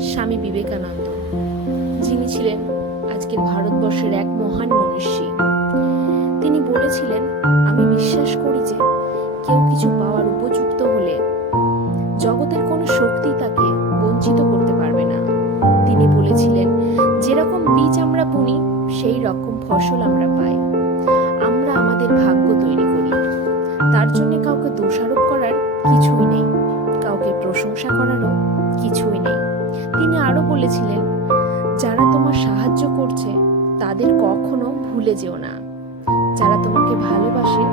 স্বামী বিবেকানন্দ, যিনি ছিলেন আজকের ভারতবর্ষের এক মহান মনীষী। তিনি বলেছিলেন, আমি বিশ্বাস করি যে কেউ কিছু পাওয়ার উপযুক্ত হলে জগতের কোনো শক্তি তাকে বঞ্চিত করতে পারবে না। তিনি বলেছিলেন, যেরকম বীজ আমরা বুনি সেই রকম ফসল আমরা পাই। আমরা আমাদের ভাগ্য তৈরি করি। তার জন্য কাউকে দোষারোপ করার কিছুই নেই, কাউকে প্রশংসা করারও কিছুই নেই। তিনি আরো বলেছিলেন, যারা তোমার সাহায্য করছে তাদের কখনো ভুলে যেও না। যারা তোমাকে ভালোবাসে